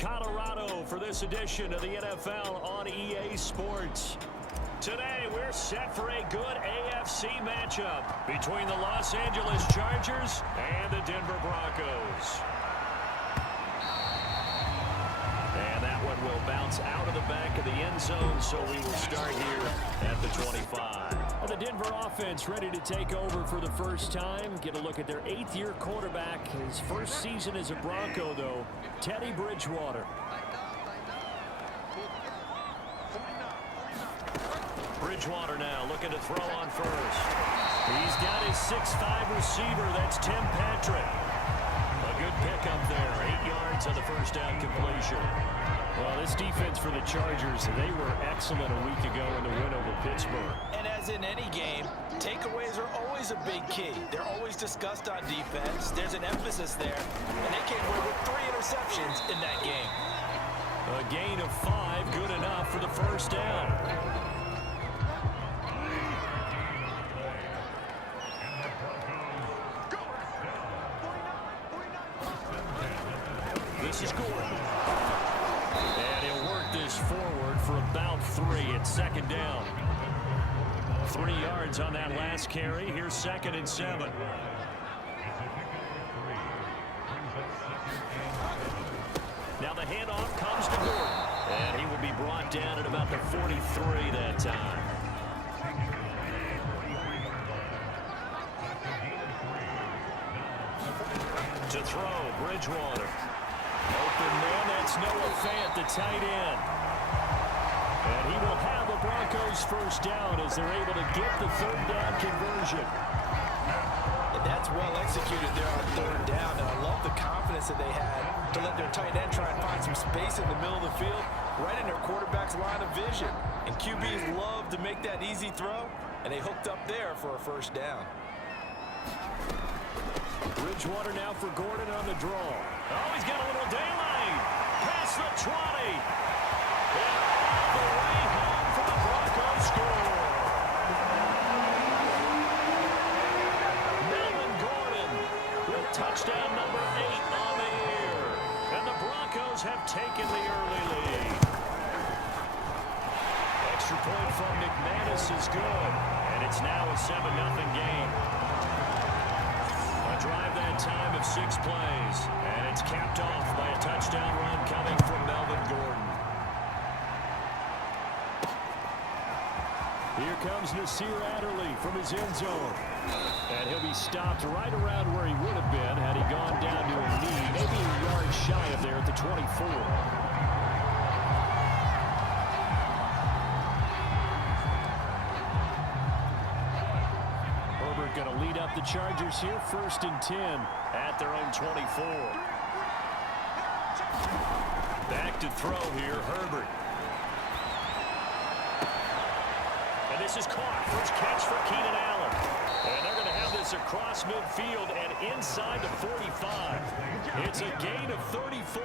Colorado for this edition of the NFL on EA Sports. Today, we're set for a good AFC matchup between the Los Angeles Chargers and the Denver Broncos. And that one will bounce out of the back of the end zone, so we will start here at the 25. The Denver offense ready to take over for the first time. Get a look at their 8th-year quarterback. His first season as a Bronco, though, Teddy Bridgewater. Bridgewater now looking to throw on first. He's got his 6'5 receiver. That's Tim Patrick. A good pickup there. 8 yards on the first down completion. Well, this defense for the Chargers, they were excellent a week ago in the win over Pittsburgh. And as in any game, takeaways are always a big key. They're always discussed on defense. There's an emphasis there. And they came away with 3 interceptions in that game. A gain of 5, good enough for the first down. This is Gordon. And he'll work this forward for about 3. It's second down. 3 yards on that last carry. Here's 2nd and 7. Now the handoff comes to Gordon. And he will be brought down at about the 43 that time. To throw, Bridgewater. Open man, that's Noah Fant, the tight end. And he will have the Broncos first down as they're able to get the 3rd down conversion. And that's well executed there on 3rd down. And I love the confidence that they had to let their tight end try and find some space in the middle of the field, right in their quarterback's line of vision. And QBs love to make that easy throw, and they hooked up there for a first down. Bridgewater now for Gordon on the draw. Oh, he's got a little daylight. Past the 20. And all the way home for the Broncos score. Melvin Gordon with touchdown number 8 on the year. And the Broncos have taken the early lead. Extra point from McManus is good. And it's now a 7-0 game. Drive that time of 6 plays, and it's capped off by a touchdown run coming from Melvin Gordon. Here comes Nasir Adderley from his end zone. And he'll be stopped right around where he would have been had he gone down to a knee, maybe a yard shy of there at the 24. Going to lead up the Chargers here, 1st and 10 at their own 24. Back to throw here, Herbert. And this is caught. First catch for Keenan Allen. And they're going to have this across midfield and inside the 45. It's a gain of 34.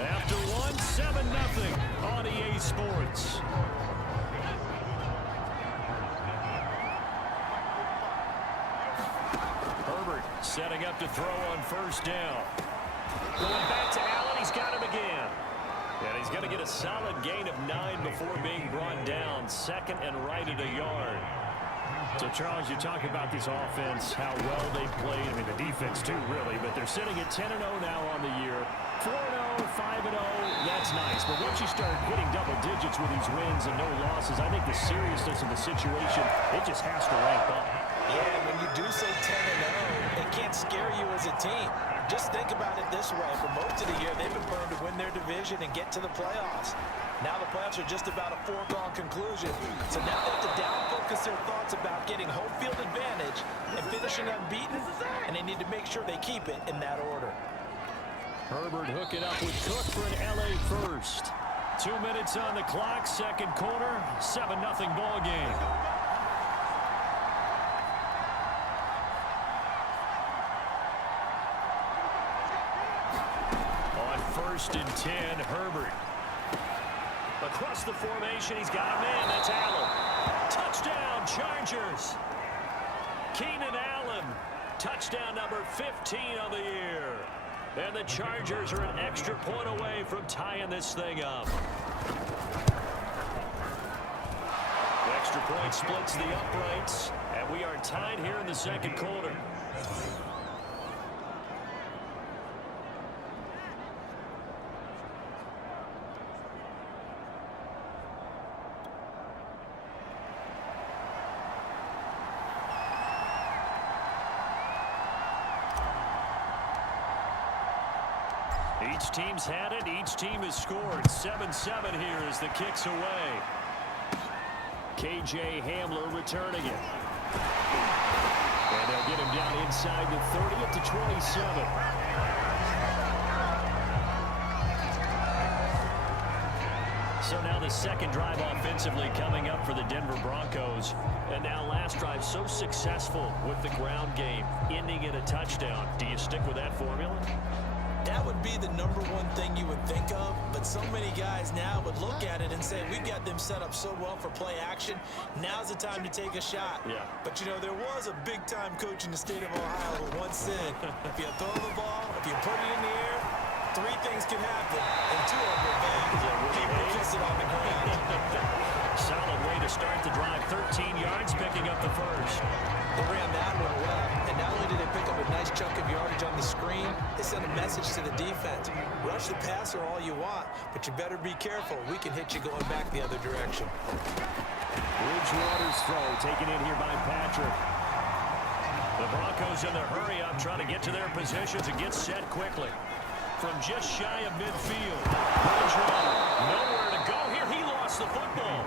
After one, 7-0 on EA Sports. Herbert setting up to throw on first down. Going back to Allen, he's got him again. And he's going to get a solid gain of 9 before being brought down. 2nd and right at a yard. So, Charles, you talk about this offense, how well they played. I mean, the defense, too, really. But they're sitting at 10-0 now on the year. 4-0, 5-0, that's nice. But once you start hitting double digits with these wins and no losses, I think the seriousness of the situation, it just has to ramp up. Yeah, when you do say 10-0, it can't scare you as a team. Just think about it this way. For most of the year, they've been playing to win their division and get to the playoffs. Now the playoffs are just about a foregone conclusion. So now they have to down-focus their thoughts about getting home field advantage and finishing unbeaten, and they need to make sure they keep it in that order. Herbert hooking up with Cook for an LA first. 2 minutes on the clock, 2nd quarter, 7-0 ball game. On 1st and 10, Herbert. Across the formation, he's got a man. That's Allen. Touchdown, Chargers. Keenan Allen touchdown number 15 on the year. And the Chargers are an extra point away from tying this thing up. The extra point splits the uprights, and we are tied here in the second quarter. Each team's had it. Each team has scored. 7-7 here as the kick's away. K.J. Hamler returning it. And they'll get him down inside the 30 at the 27. So now the second drive offensively coming up for the Denver Broncos. And now last drive so successful with the ground game, ending in a touchdown. Do you stick with that formula? That would be the number one thing you would think of, but so many guys now would look at it and say, we've got them set up so well for play action. Now's the time to take a shot. Yeah. But, you know, there was a big-time coach in the state of Ohio who once said, if you throw the ball, if you put it in the air, three things can happen, and two of them are bad. People kiss it on the ground. Solid way to start the drive. 13 yards, picking up the first. They ran that one well, and not only did they pick up a nice chunk of yardage on the screen, they sent a message to the defense. Rush the passer all you want, but you better be careful. We can hit you going back the other direction. Bridgewater's throw taken in here by Patrick. The Broncos in the hurry-up trying to get to their positions and get set quickly. From just shy of midfield, Bridgewater, nowhere to go here. He lost the football.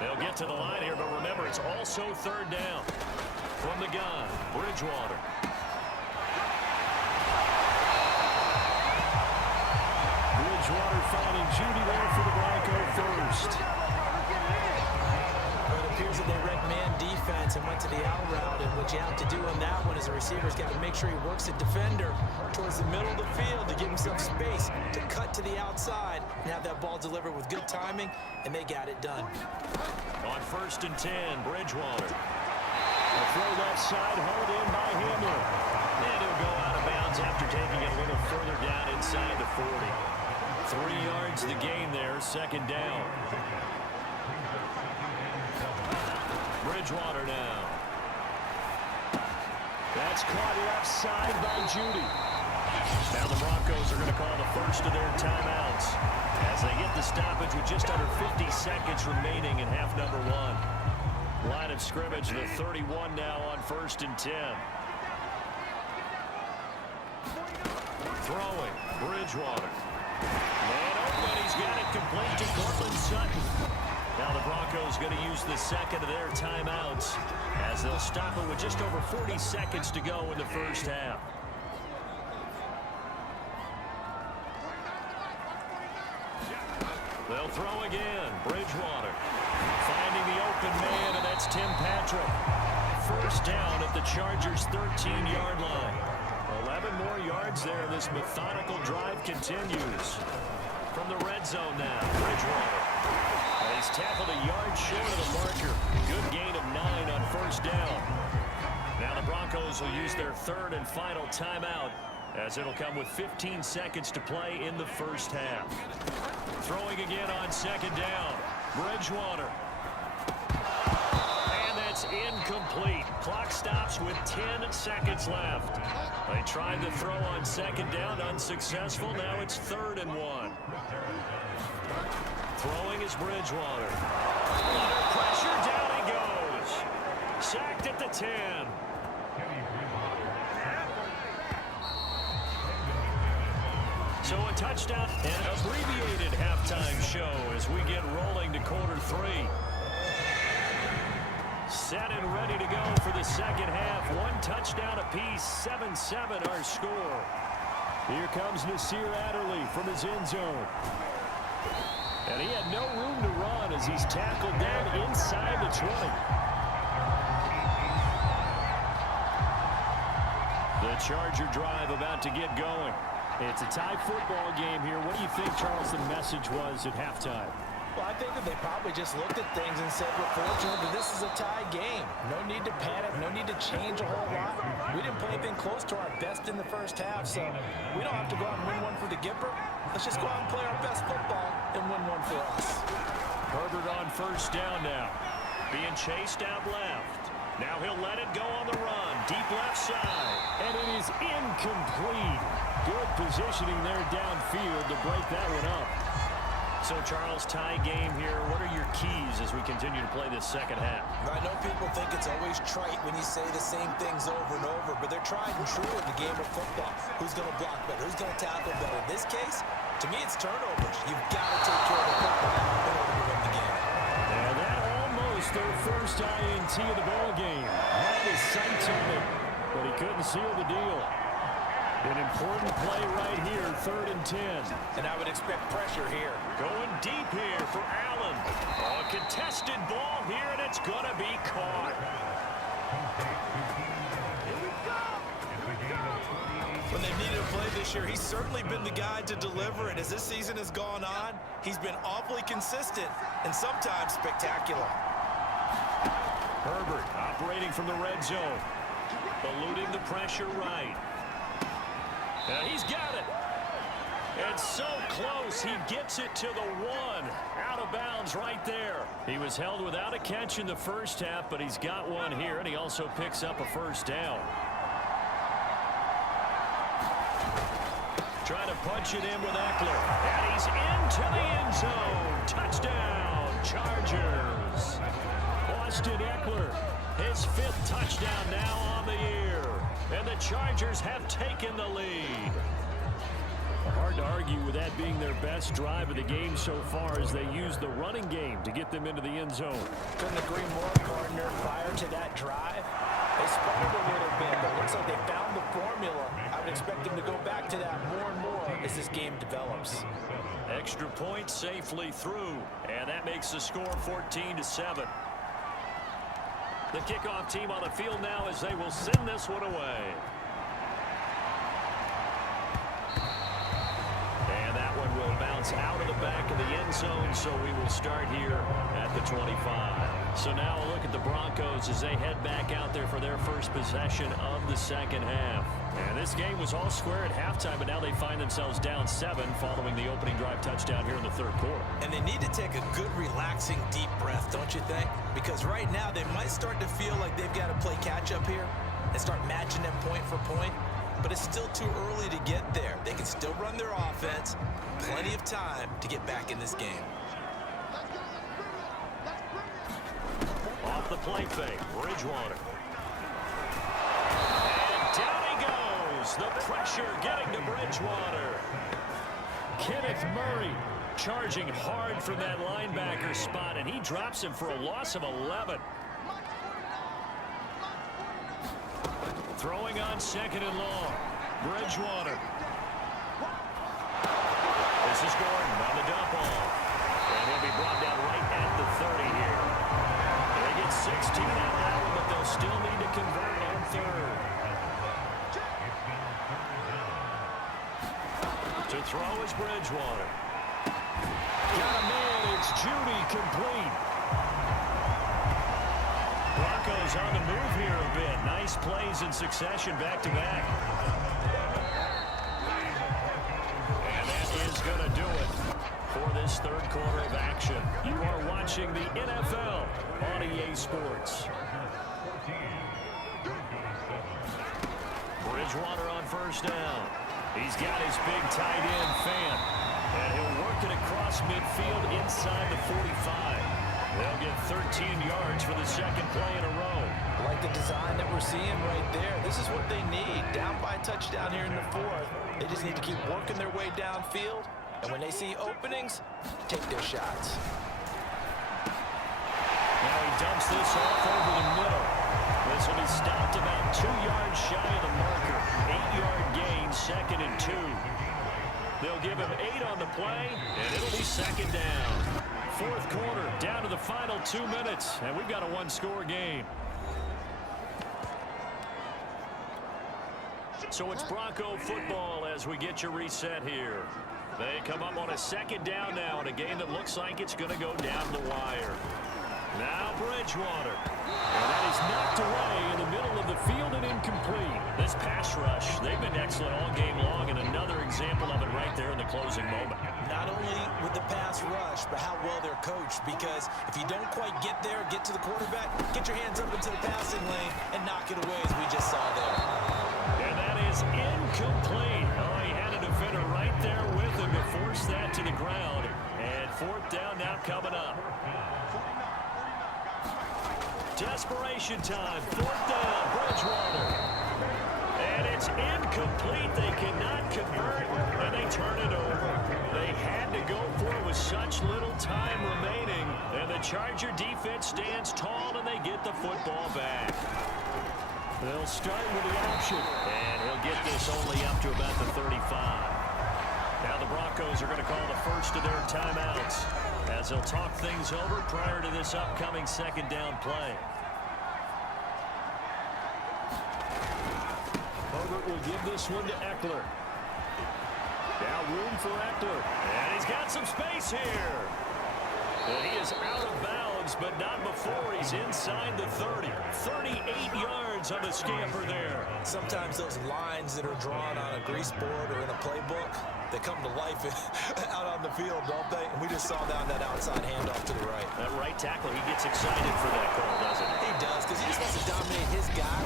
They'll get to the line here, but remember, it's also third down. From the gun, Bridgewater. Bridgewater finding Judy there for the Bronco first. Well, it appears that they read man defense and went to the out route, and what you have to do on that one is the receiver's got to make sure he works the defender towards the middle of the field to give himself space to cut to the outside and have that ball delivered with good timing, and they got it done. On 1st and 10, Bridgewater. A throw left side, hauled in by Hamler. And he'll go out of bounds after taking it a little further down inside the 40. 3 yards the gain there, second down. Bridgewater now. That's caught left side by Judy. Now the Broncos are going to call the first of their timeouts as they get the stoppage with just under 50 seconds remaining in half number one. Line of scrimmage, the 31 now on 1st and 10. Throwing, Bridgewater. Man open, he's got it complete to Cortland Sutton. Now the Broncos going to use the second of their timeouts as they'll stop it with just over 40 seconds to go in the first half. They'll throw again. Bridgewater finding the open man, and that's Tim Patrick. First down at the Chargers' 13-yard line. 11 more yards there. This methodical drive continues. From the red zone now, Bridgewater. And he's tackled a yard short of the marker. Good gain of 9 on first down. Now the Broncos will use their third and final timeout as it'll come with 15 seconds to play in the first half. Throwing again on second down. Bridgewater. And that's incomplete. Clock stops with 10 seconds left. They tried the throw on second down, unsuccessful. Now it's 3rd and 1. Throwing is Bridgewater. Under pressure, down he goes. Sacked at the 10. So a touchdown and an abbreviated halftime show as we get rolling to quarter 3. Set and ready to go for the second half. 1 touchdown apiece, 7-7 our score. Here comes Nasir Adderley from his end zone. And he had no room to run as he's tackled down inside the 20. The Charger drive about to get going. It's a tie football game here. What do you think, Charles, the message was at halftime? Well, I think that they probably just looked at things and said, we're fortunate that this is a tie game. No need to panic, no need to change a whole lot. We didn't play anything close to our best in the first half, so we don't have to go out and win one for the Gipper. Let's just go out and play our best football and win one for us. Herbert on first down now. Being chased out left. Now he'll let it go on the run. Deep left side. And it is incomplete. Good positioning there downfield to break that one up. So, Charles, tie game here. What are your keys as we continue to play this second half? I know people think it's always trite when you say the same things over and over, but they're tried and true in the game of football. Who's going to block better? Who's going to tackle better? In this case, to me, it's turnovers. You've got to take care of the football in order to win the game. And that almost their first INT of the ball game. Had his sights on it, but he couldn't seal the deal. An important play right here, 3rd and 10. And I would expect pressure here. Going deep here for Allen. Oh, a contested ball here, and it's going to be caught. When they've needed a play this year, he's certainly been the guy to deliver, and as this season has gone on, he's been awfully consistent and sometimes spectacular. Herbert operating from the red zone. Eluding the pressure right. And he's got it. It's so close. He gets it to the 1. Out of bounds right there. He was held without a catch in the first half, but he's got one here, and he also picks up a first down. Trying to punch it in with Eckler. And he's into the end zone. Touchdown, Chargers. Austin Eckler, his 5th touchdown now on the year. And the Chargers have taken the lead. Hard to argue with that being their best drive of the game so far as they use the running game to get them into the end zone. Couldn't agree more, partner. Prior to that drive, they sputtered a little bit, but it looks like they found the formula. I would expect them to go back to that more and more as this game develops. Extra point safely through, and that makes the score 14-7. The kickoff team on the field now as they will send this one away. And that one will bounce out of the back of the end zone, so we will start here at the 25. So now a look at the Broncos as they head back out there for their first possession of the second half. And this game was all square at halftime, but now they find themselves down 7 following the opening drive touchdown here in the third quarter. And they need to take a good, relaxing, deep breath, don't you think? Because right now they might start to feel like they've got to play catch-up here and start matching them point for point. But it's still too early to get there. They can still run their offense. Plenty of time to get back in this game. Off the play fake, Bridgewater. And down he goes. The pressure getting to Bridgewater. Kenneth Murray Charging hard from that linebacker spot, and he drops him for a loss of 11. Throwing on 2nd and long. Bridgewater. This is Gordon on the dump off. And he'll be brought down right at the 30 here. They get 16 out of that one, but they'll still need to convert on 3rd. To throw is Bridgewater. Got a man, it's Judy, complete. Broncos on the move here a bit. Nice plays in succession back-to-back. And that is going to do it for this third quarter of action. You are watching the NFL on EA Sports. Bridgewater on first down. He's got his big tight end fan. And he'll work it across midfield inside the 45. They'll get 13 yards for the second play in a row. Like the design that we're seeing right there. This is what they need. Down by a touchdown here in the 4th. They just need to keep working their way downfield. And when they see openings, take their shots. Now he dumps this off over the middle. This will be stopped about 2 yards shy of the marker. 8-yard gain, 2nd and 2. They'll give him 8 on the play, and it'll be 2nd down. 4th quarter, down to the final 2 minutes, and we've got a 1-score game. So it's Bronco football as we get you reset here. They come up on a second down now in a game that looks like it's going to go down the wire. Now Bridgewater. And that is knocked away in the middle of the field and incomplete. This pass rush, they've been excellent all game long, and another example of it right there in the closing moment. Not only with the pass rush, but how well they're coached. Because if you don't quite get there, get to the quarterback, get your hands up into the passing lane and knock it away as we just saw there. And that is incomplete. Oh, he had a defender right there with him to force that to the ground. And fourth down now coming up. Desperation time. Fourth down. Bridgewater. And it's incomplete. They cannot convert, and they turn it over. They had to go for it with such little time remaining. And the Charger defense stands tall, and they get the football back. They'll start with the option. And he'll get this only up to about the 35. Now the Broncos are going to call the first of their timeouts as they'll talk things over prior to this upcoming second down play. Herbert will give this one to Eckler. Now room for Eckler. And he's got some space here. And he is out of bounds, but not before he's inside the 30. 38 yards on the scamper there. Sometimes those lines that are drawn on a grease board or in a playbook, they come to life out on the field, don't they? And we just saw down that outside handoff to the right. That right tackle, he gets excited for that call, doesn't he? He does, because he just wants to dominate his guy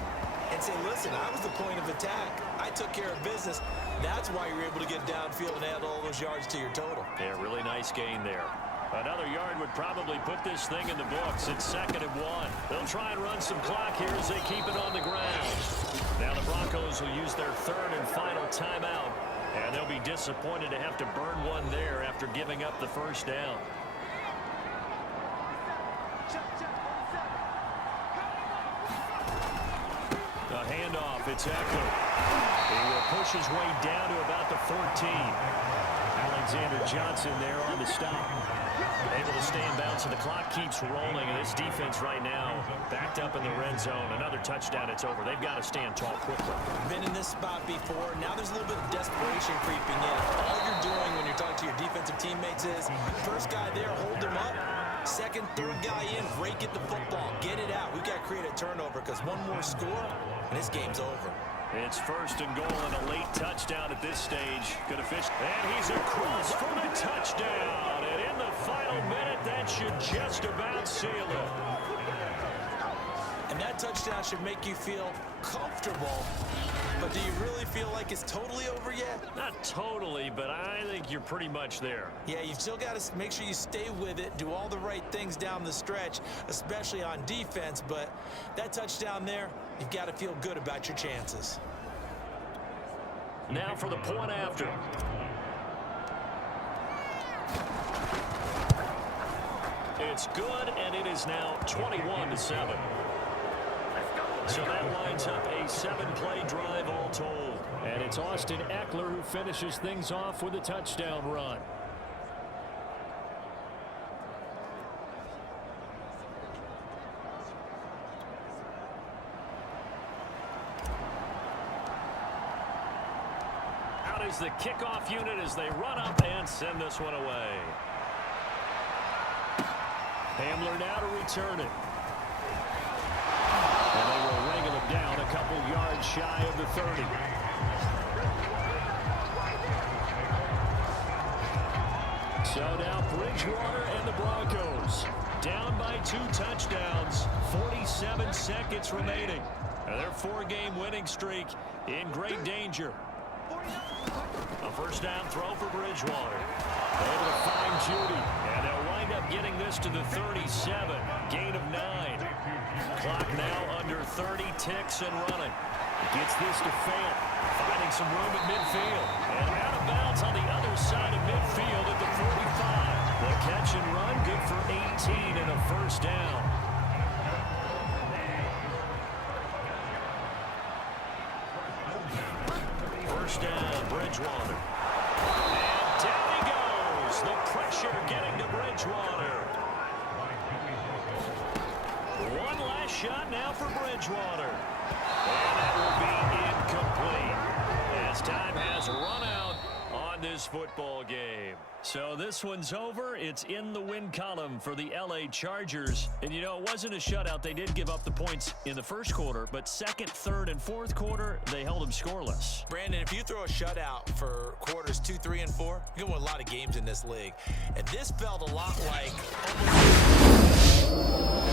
and say, listen, I was the point of attack. I took care of business. That's why you're able to get downfield and add all those yards to your total. Yeah, really nice gain there. Another yard would probably put this thing in the books. It's 2nd and 1. They'll try and run some clock here as they keep it on the ground. Now the Broncos will use their 3rd and final timeout. And they'll be disappointed to have to burn one there after giving up the first down. The handoff, it's Eckler. He will push his way down to about the 14. Alexander Johnson there on the stop. Able to stay in bounds, and the clock keeps rolling. And this defense right now backed up in the red zone. Another touchdown, it's over. They've got to stand tall quickly. Been in this spot before. Now there's a little bit of desperation creeping in. All you're doing when you're talking to your defensive teammates is, first guy there, hold him up. Second, third guy in, break it the football. Get it out. We've got to create a turnover because one more score, and this game's over. It's 1st and goal and a late touchdown at this stage. Could have fished. And he's across for the touchdown. And in the final minute, that should just about seal it. And that touchdown should make you feel comfortable. But do you really feel like it's totally over yet? Not totally, but I think you're pretty much there. Yeah, you've still got to make sure you stay with it, do all the right things down the stretch, especially on defense. But that touchdown there, you've got to feel good about your chances. Now for the point after. It's good, and it is now 21-7. So that lines up a 7-play drive all told. And it's Austin Eckler who finishes things off with a touchdown run. Out is the kickoff unit as they run up and send this one away. Hamler now to return it. And they will wrangle him down a couple yards shy of the 30. So now Bridgewater and the Broncos down by 2 touchdowns, 47 seconds remaining. And their 4-game winning streak in great danger. A first down throw for Bridgewater. Able to find Judy, and they'll wind up getting this to the 37. Gain of 9. Clock now under 30, ticks and running. Gets this to fail, finding some room at midfield. And out of bounds on the other side of midfield at the 45. The catch and run, good for 18 and a first down. First down, Bridgewater. And down he goes. The pressure getting to Bridgewater. One last shot now for Bridgewater. And that will be incomplete. Time has run out on this football game. So this one's over. It's in the win column for the LA Chargers. And, you know, it wasn't a shutout. They did give up the points in the first quarter, but second, third, and fourth quarter, they held them scoreless. Brandon, if you throw a shutout for quarters 2, 3, and 4, you're going to win a lot of games in this league. And this felt a lot like almost